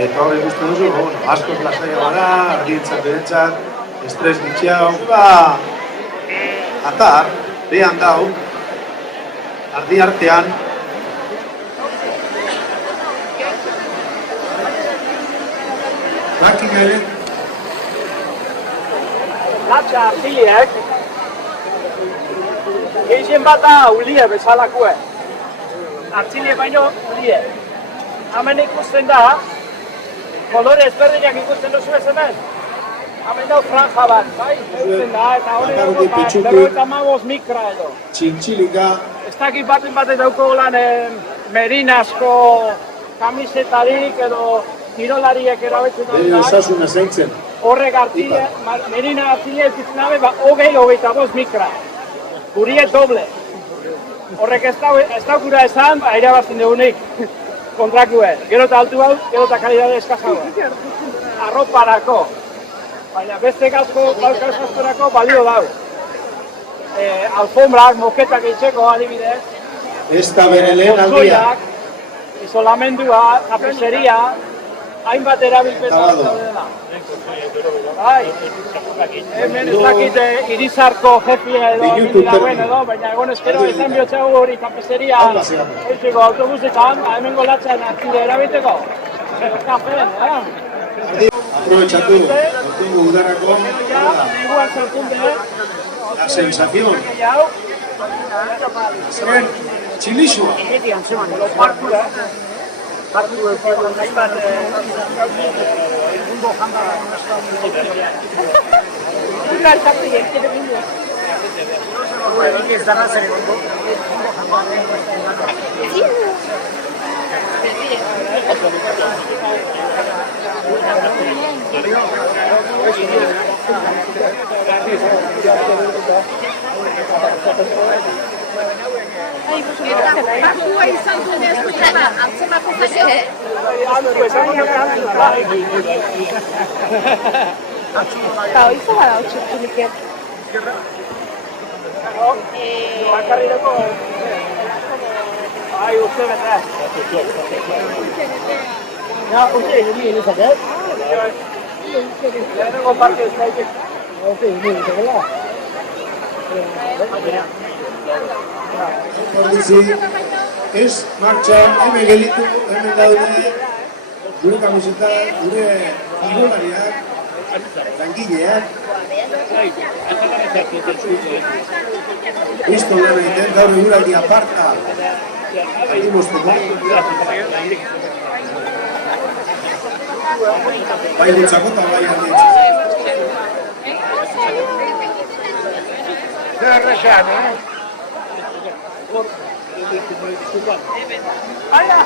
Eta hori ikusten duzu, askoz lasaia bada, ardientzat berentzat, estres gitxiago, atar, behan dau, ardi artean. Bakik ere. Latxa artiliek, gehien bat da ulie bezalakoe. Artzilie baino ulie. Hemen ikusten da, kolore ezberdinak ikusten duzu ez hemen. Hemen dau franja bat, bai? Eusten da, eta hori dago, 95 mikra edo. Txintxilika. Ez dakit baten dauko lan merinasko kamisetarik edo kirolariek erabetzen da. Bere osasuna zaintzen. Horrek artile, merina artile ez ditzen dabe, 25 mikra. Gurie doble. Horrek ez daukura esan, irabazten dugunik kontrakue. Gero eta altu hau, gero eta kalidade eskazagoa. Arroparako. Baina beste gazko, balkazazterako balio dau. Alfombrak, moketak eitzeko adibidez. Ez da bere lehen aldia. Isolamendua, tapeseria, hainbat erabilpetan dela. Bai, hemen ez dakit Irizarko jefia edo egin dagoen edo, baina egon ezkero izan bihotxago hori tapeseria eitzeko autobusetan, hemengo latxan hartzide erabiteko. Kafeen, Aprobetxatu, dugu udarako, la sensación. Zer, txilixua. Bakua izan duen ez dutela, antzemako zase. Eta hori zaba da txurtzuliken. Bakarrirako... Ai, uste bete. Ja, uste egin ezaket? Lehenengo parte ez daik. Uste egin ezakela. Orduzi, ez martxan, hemen gelitu, hemen daude, gure kamiseta, gure figurariak, langileak. Listo lan egiten, gaur eguraldi aparta. Adimosteko. Bai gutzako eta bai handietxo. Zer errexean, Aia!